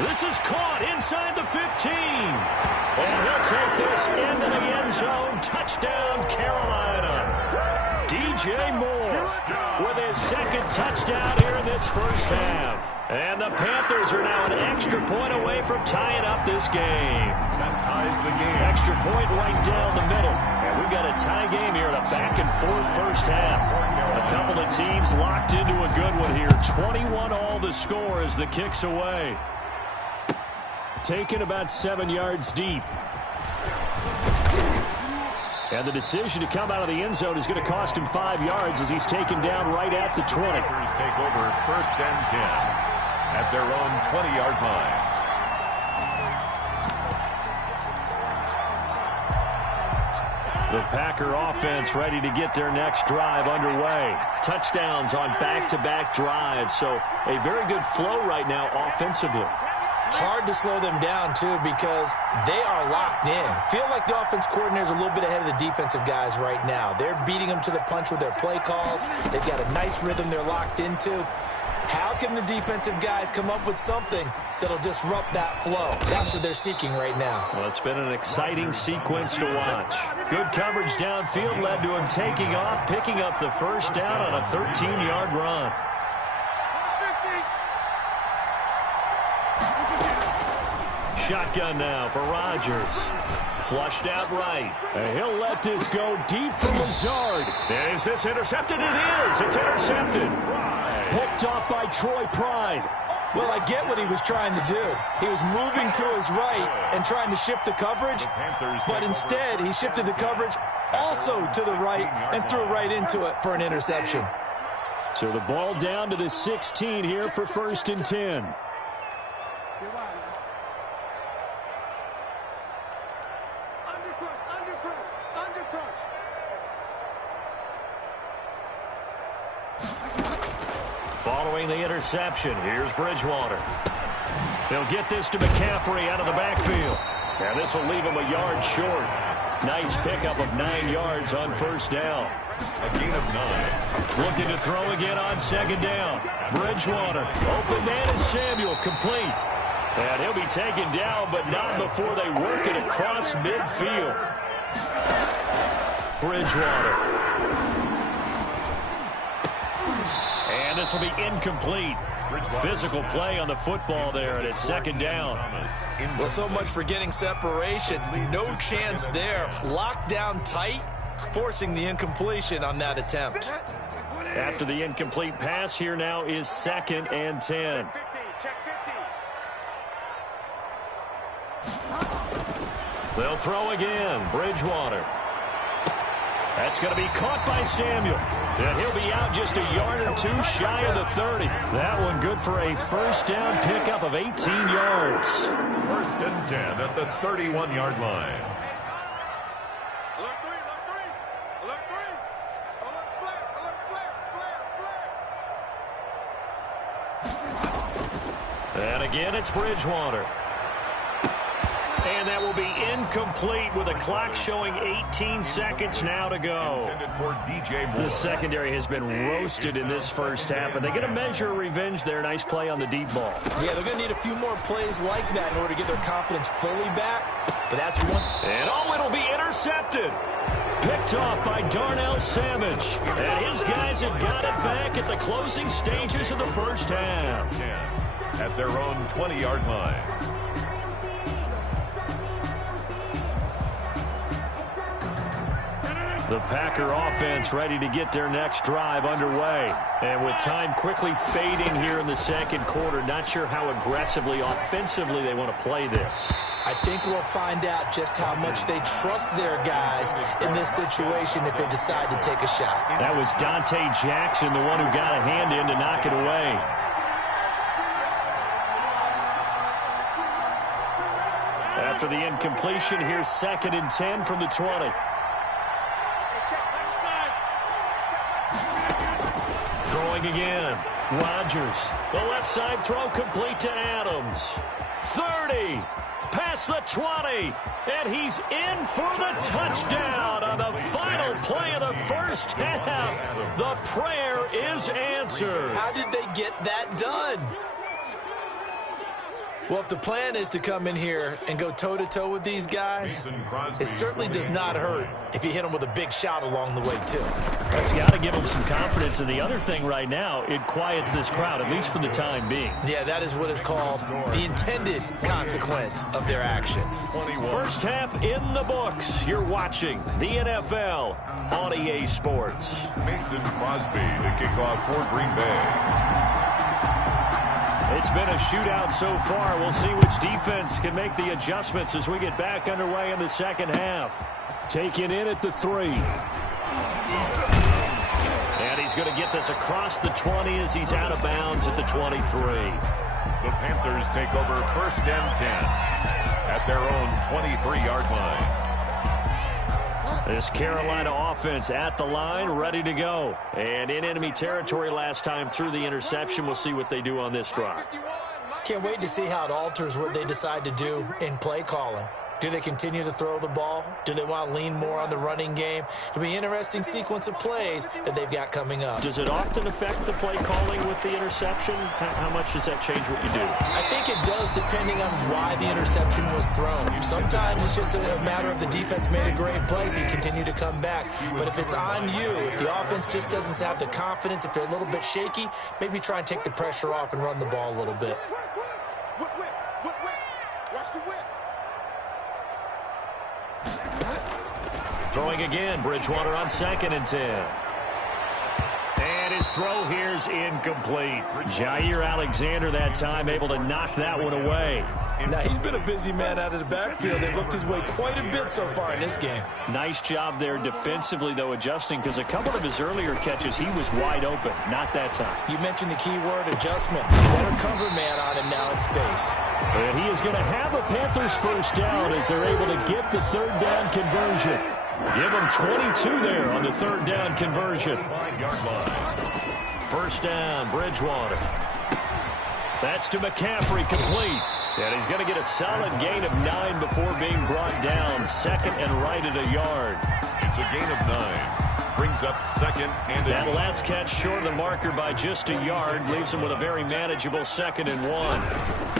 This is caught inside the 15. And he'll take this into the end zone. Touchdown, Carolina. DJ Moore with his second touchdown here in this first half. And the Panthers are now an extra point away from tying up this game. That ties the game. Extra point right down the middle. And we've got a tie game here in a back-and-forth first half. A couple of teams locked into a good one here. 21-all the score as the kick's away. Taken about 7 yards deep. And the decision to come out of the end zone is going to cost him 5 yards as he's taken down right at the 20. Packers take over first and 10 at their own 20-yard line. The Packer offense ready to get their next drive underway. Touchdowns on back-to-back drives, so a very good flow right now offensively. Hard to slow them down, too, because they are locked in. Feel like the offense coordinator is a little bit ahead of the defensive guys right now. They're beating them to the punch with their play calls. They've got a nice rhythm they're locked into. How can the defensive guys come up with something that'll disrupt that flow? That's what they're seeking right now. Well, it's been an exciting sequence to watch. Good coverage downfield led to him taking off, picking up the first down on a 13-yard run. Shotgun now for Rodgers. Flushed out right. And he'll let this go deep for Lazard. Is this intercepted? It is. It's intercepted. Picked off by Troy Pride. Well, I get what he was trying to do. He was moving to his right and trying to shift the coverage, but instead he shifted the coverage also to the right and threw right into it for an interception. So the ball down to the 16 here for first and 10. Following the interception, here's Bridgewater. They'll get this to McCaffrey out of the backfield. And this will leave him a yard short. Nice pickup of 9 yards on first down. A gain of 9. Looking to throw again on second down. Bridgewater. Open man is Samuel. Complete. And he'll be taken down, but not before they work it across midfield. Bridgewater. And this will be incomplete. Physical play on the football there, and it's second down. Well, so much for getting separation. No chance there. Locked down tight, forcing the incompletion on that attempt. After the incomplete pass, here now is second and 10. They'll throw again. Bridgewater. That's going to be caught by Samuel. And he'll be out just a yard or two shy of the 30. That one good for a first down pickup of 18 yards. First and 10 at the 31-yard line. Alert three. Alert three. Alert flare. And again, it's Bridgewater. And that will be incomplete with a clock showing 18 seconds now to go. The secondary has been roasted in this first half, and they get a measure of revenge there. Nice play on the deep ball. Yeah, they're going to need a few more plays like that in order to get their confidence fully back, but that's one. And it'll be intercepted. Picked off by Darnell Savage. And his guys have got it back at the closing stages of the first half. At their own 20-yard line. The Packer offense ready to get their next drive underway. And with time quickly fading here in the second quarter, not sure how aggressively, offensively they want to play this. I think we'll find out just how much they trust their guys in this situation if they decide to take a shot. That was Dante Jackson, the one who got a hand in to knock it away. After the incompletion, here's 2nd and 10 from the 20. Throwing again. Rodgers. The left side throw complete to Adams. 30. Past the 20. And he's in for the touchdown on the final play of the first half. The prayer is answered. How did they get that done? Well, if the plan is to come in here and go toe-to-toe with these guys, it certainly does not hurt if you hit them with a big shot along the way, too. That's got to give them some confidence. And the other thing right now, it quiets this crowd, at least for the time being. Yeah, that is what is called the intended consequence of their actions. First half in the books. You're watching the NFL on EA Sports. Mason Crosby, the kickoff for Green Bay. It's been a shootout so far. We'll see which defense can make the adjustments as we get back underway in the second half. Taken in at the 3. And he's going to get this across the 20 as he's out of bounds at the 23. The Panthers take over 1st and 10 at their own 23-yard line. This Carolina offense at the line, ready to go. And in enemy territory last time through the interception. We'll see what they do on this drive. Can't wait to see how it alters what they decide to do in play calling. Do they continue to throw the ball? Do they want to lean more on the running game? It'll be an interesting sequence of plays that they've got coming up. Does it often affect the play calling with the interception? How much does that change what you do? I think it does, depending on why the interception was thrown. Sometimes it's just a matter of the defense made a great play, so you continue to come back. But if it's on you, if the offense just doesn't have the confidence, if they're a little bit shaky, maybe try and take the pressure off and run the ball a little bit. Throwing again, Bridgewater on 2nd and 10. And his throw here's incomplete. Jair Alexander that time able to knock that one away. Now, he's been a busy man out of the backfield. They've looked his way quite a bit so far in this game. Nice job there defensively, though, adjusting, because a couple of his earlier catches, he was wide open. Not that time. You mentioned the key word, adjustment. Better cover man on him now in space. And he is going to have a Panthers first down as they're able to get the 3rd down conversion. Give them 22 there on the 3rd down conversion. 5-yard line. First down, Bridgewater. That's to McCaffrey, complete. And he's going to get a solid gain of 9 before being brought down. 2nd and right at a yard. It's a gain of 9. Brings up 2nd and that last catch short of the marker by just a yard. Leaves him with a very manageable 2nd and 1.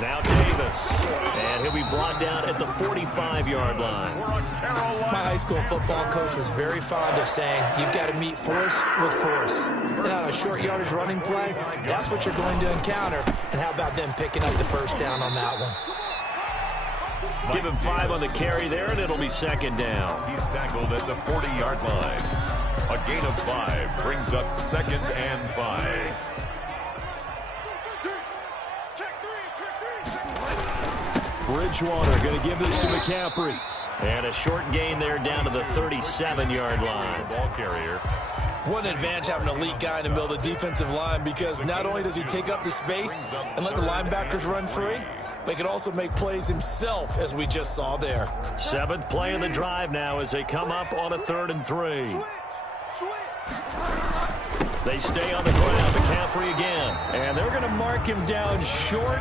Now Davis. And he'll be brought down at the 45-yard line. My high school football coach was very fond of saying, you've got to meet force with force. And on a short yardage running play, that's what you're going to encounter. And how about them picking up the first down on that one? Give him 5 on the carry there, and it'll be 2nd down. He's tackled at the 40-yard line. A gain of 5 brings up 2nd and 5. Bridgewater going to give this to McCaffrey. And a short gain there down to the 37-yard line. Ball carrier. What an advantage having an elite guy in the middle of the defensive line, because not only does he take up the space and let the linebackers run free, but he can also make plays himself, as we just saw there. 7th play of the drive now as they come up on a 3rd and 3. They stay on the ground. McCaffrey again. And they're going to mark him down short,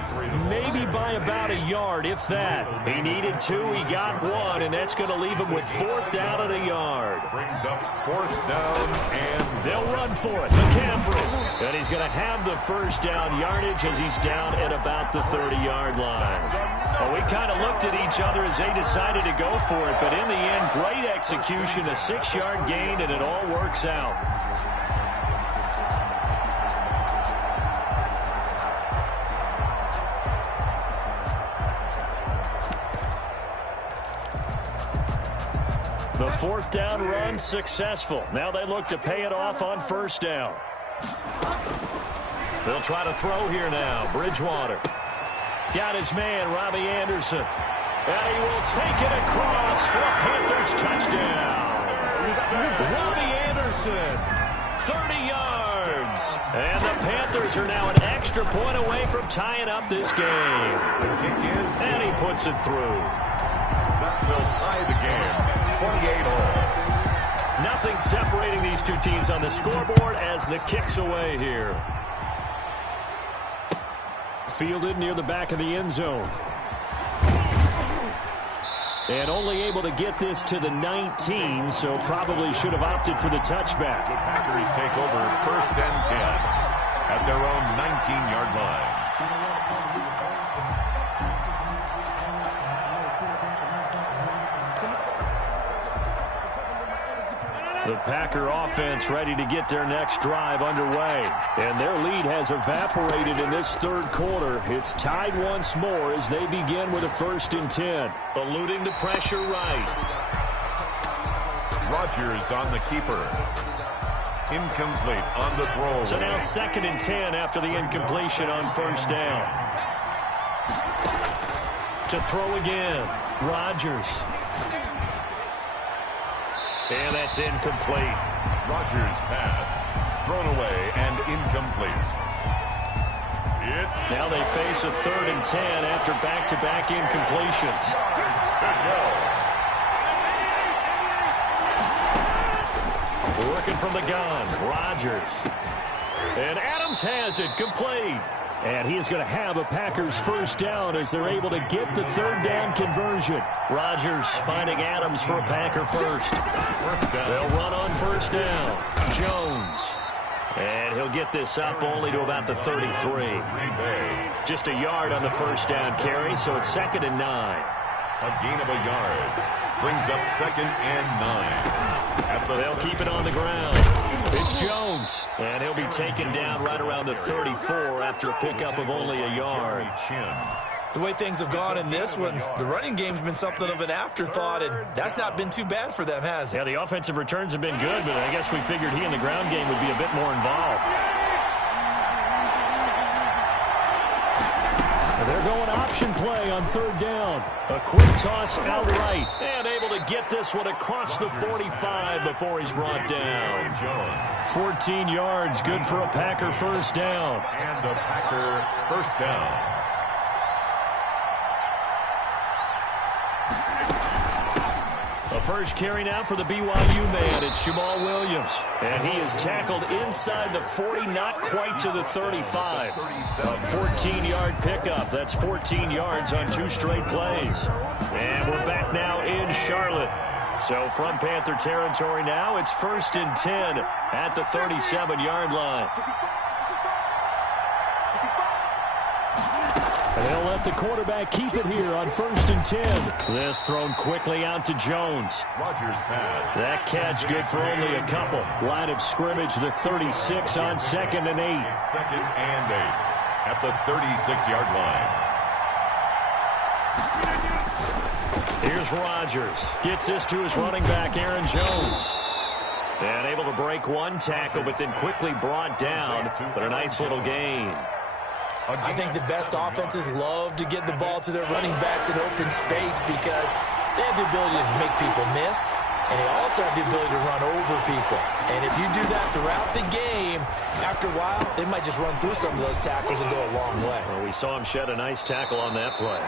maybe by about a yard, if that. He needed 2. He got 1, and that's going to leave him with 4th down and a yard. Brings up 4th down, and they'll run for it. McCaffrey. And he's going to have the 1st down yardage as he's down at about the 30-yard line. Well, we kind of looked at each other as they decided to go for it, but in the end, great execution, a 6-yard gain, and it all works out. The 4th down run successful. Now they look to pay it off on 1st down. They'll try to throw here now. Bridgewater. Got his man, Robbie Anderson. And he will take it across for a Panthers touchdown. Robbie Anderson, 30 yards. And the Panthers are now an extra point away from tying up this game. And he puts it through. That will tie the game. 28 all. Nothing separating these two teams on the scoreboard as the kick's away here. Fielded near the back of the end zone. And only able to get this to the 19, so probably should have opted for the touchback. The Packers take over 1st and 10 at their own 19-yard line. The Packer offense ready to get their next drive underway. And their lead has evaporated in this 3rd quarter. It's tied once more as they begin with a 1st and 10. Eluding the pressure right. Rodgers on the keeper. Incomplete on the throw. So now 2nd and 10 after the incompletion on 1st down. To throw again. Rodgers. And that's incomplete. Rodgers' pass thrown away and incomplete. Now they face a 3rd and 10 after back-to-back incompletions. Working from the gun, Rodgers. And Adams has it, complete. And he is going to have a Packers 1st down as they're able to get the 3rd down conversion. Rodgers finding Adams for a Packer 1st. They'll run on 1st down. Jones. And he'll get this up only to about the 33. Just a yard on the 1st down carry, so it's 2nd and 9. A gain of a yard. Brings up 2nd and 9. They'll keep it on the ground. It's Jones. And he'll be taken down right around the 34 after a pickup of only a yard. The way things have gone in this one, the running game's been something of an afterthought, and that's not been too bad for them, has it? Yeah, the offensive returns have been good, but I guess we figured he in the ground game would be a bit more involved. They're going option play on 3rd down. A quick toss out right. And able to get this one across the 45 before he's brought down. 14 yards, good for a Packer 1st down. And a Packer 1st down. A first carry now for the BYU man. It's Jamal Williams. And he is tackled inside the 40, not quite to the 35. A 14-yard pickup. That's 14 yards on 2 straight plays. And we're back now in Charlotte. So from Panther territory now, it's 1st and 10 at the 37-yard line. And they'll let the quarterback keep it here on 1st and 10. This thrown quickly out to Jones. Rodgers pass. That catch good for only a couple. Line of scrimmage, the 36 on 2nd and 8. 2nd and 8 at the 36-yard line. Here's Rodgers. Gets this to his running back, Aaron Jones. And able to break one tackle, but then quickly brought down. But a nice little gain. I think the best offenses love to get the ball to their running backs in open space because they have the ability to make people miss, and they also have the ability to run over people. And if you do that throughout the game, after a while, they might just run through some of those tackles and go a long way. Well, we saw him shed a nice tackle on that play.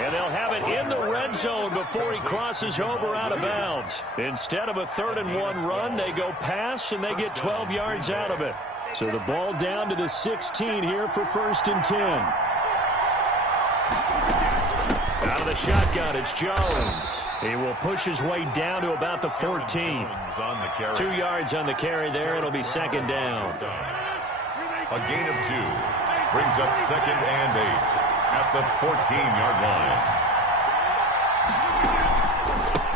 And they'll have it in the red zone before he crosses over out of bounds. Instead of a 3rd and 1 run, they go pass, and they get 12 yards out of it. So the ball down to the 16 here for 1st and 10. Out of the shotgun, it's Jones. He will push his way down to about the 14. 2 yards on the carry there. It'll be 2nd down. A gain of 2 brings up 2nd and 8 at the 14-yard line.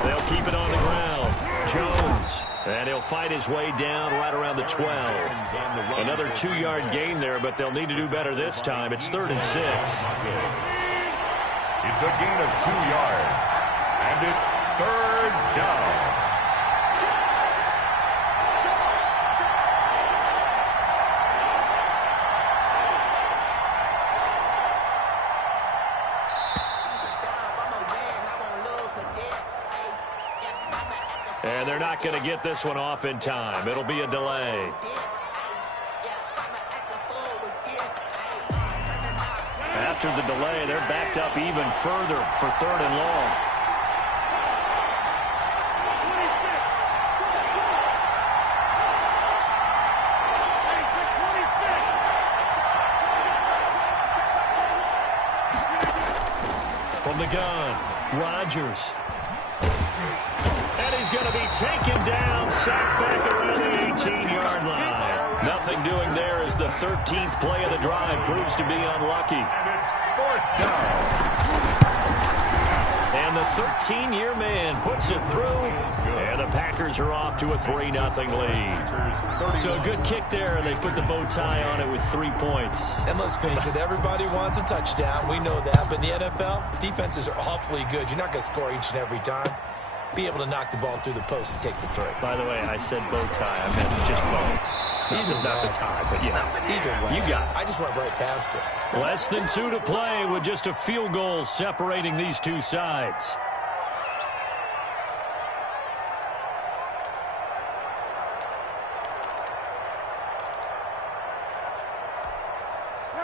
They'll keep it on the ground. Jones. And he'll fight his way down right around the 12. Another 2-yard gain there, but they'll need to do better this time. It's 3rd and 6. It's a gain of 2 yards, and it's 3rd down. And they're not going to get this one off in time. It'll be a delay. After the delay, they're backed up even further for 3rd and long. From the gun, Rodgers. And he's going to be taken down, sacked back around the 18-yard line. Nothing doing there as the 13th play of the drive proves to be unlucky. And it's 4th down. And the 13-year man puts it through, and the Packers are off to a 3-0 lead. So a good kick there, and they put the bow tie on it with 3 points. And let's face it, everybody wants a touchdown. We know that. But in the NFL, defenses are awfully good. You're not going to score each and every time. Be able to knock the ball through the post and take the 3. By the way, I said bow tie. I meant just bow. Either not way. the tie, but yeah. Either way. You got it. I just went right past it. Less than 2 to play with just a field goal separating these two sides.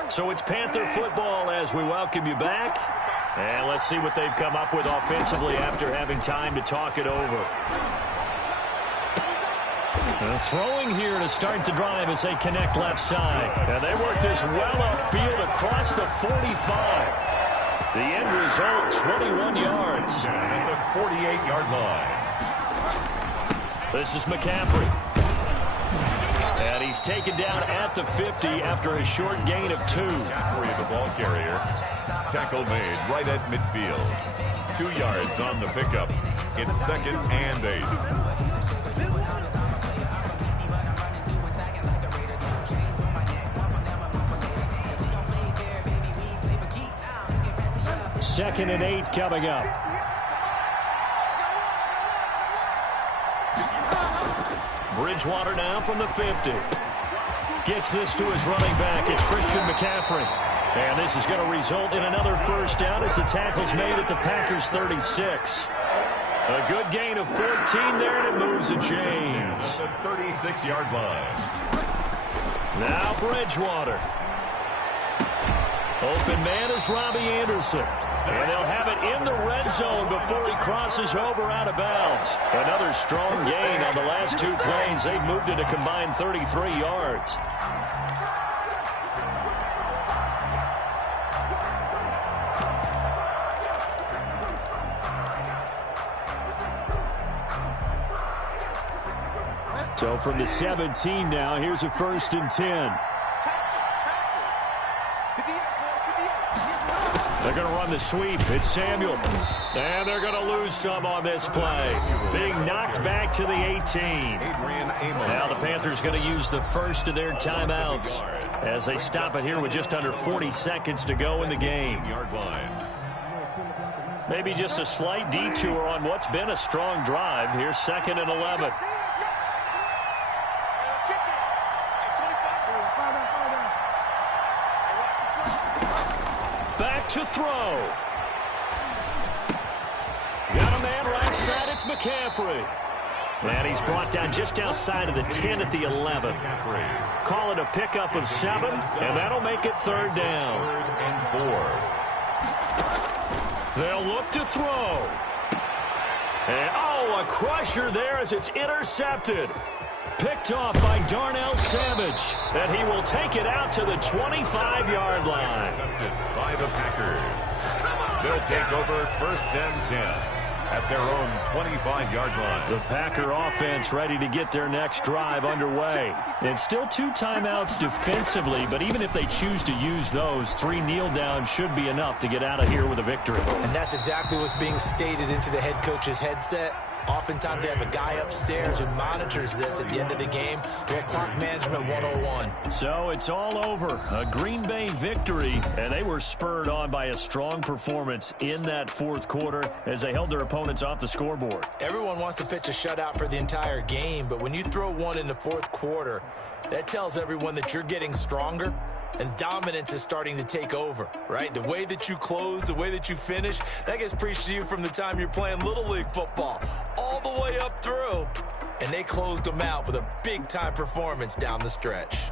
So it's Panther football as we welcome you back. And let's see what they've come up with offensively after having time to talk it over. Throwing here to start the drive as they connect left side. And they work this well upfield across the 45. The end result, 21 yards. At the 48-yard line. This is McCaffrey. And he's taken down at the 50 after a short gain of 2. McCaffrey, the ball carrier. Tackle made right at midfield. 2 yards on the pickup. It's 2nd and 8. Second and 8 coming up. Bridgewater now from the 50. Gets this to his running back. It's Christian McCaffrey. And this is going to result in another first down as the tackle's made at the Packers' 36. A good gain of 14 there, and it moves the chains. The 36-yard line. Now Bridgewater. Open man is Robbie Anderson. And they'll have it in the red zone before he crosses over out of bounds. Another strong gain on the last 2 plays. They've moved it a combined 33 yards. So from the 17 now, here's a 1st and 10. They're going to run the sweep. It's Samuel. And they're going to lose some on this play. Being knocked back to the 18. Now the Panthers going to use the first of their timeouts as they stop it here with just under 40 seconds to go in the game. Maybe just a slight detour on what's been a strong drive. Here's 2nd and 11. Back to throw. Got a man right side. It's McCaffrey. And he's brought down just outside of the 10 at the 11. Call it a pickup of 7, and that'll make it 3rd down. 3rd and 4. They'll look to throw. And, oh, a crusher there as it's intercepted. Picked off by Darnell Savage. And he will take it out to the 25-yard line. Accepted by the Packers. They'll take over 1st and 10 at their own 25-yard line. The Packer offense ready to get their next drive underway. And still 2 timeouts defensively, but even if they choose to use those, 3 kneel downs should be enough to get out of here with a victory. And that's exactly what's being stated into the head coach's headset. Oftentimes they have a guy upstairs who monitors this at the end of the game. They're clock management 101. So it's all over. A Green Bay victory, and they were spurred on by a strong performance in that 4th quarter as they held their opponents off the scoreboard. Everyone wants to pitch a shutout for the entire game, but when you throw one in the 4th quarter, that tells everyone that you're getting stronger and dominance is starting to take over, right? The way that you close, the way that you finish, that gets preached to you from the time you're playing Little League football all the way up through. And they closed them out with a big-time performance down the stretch.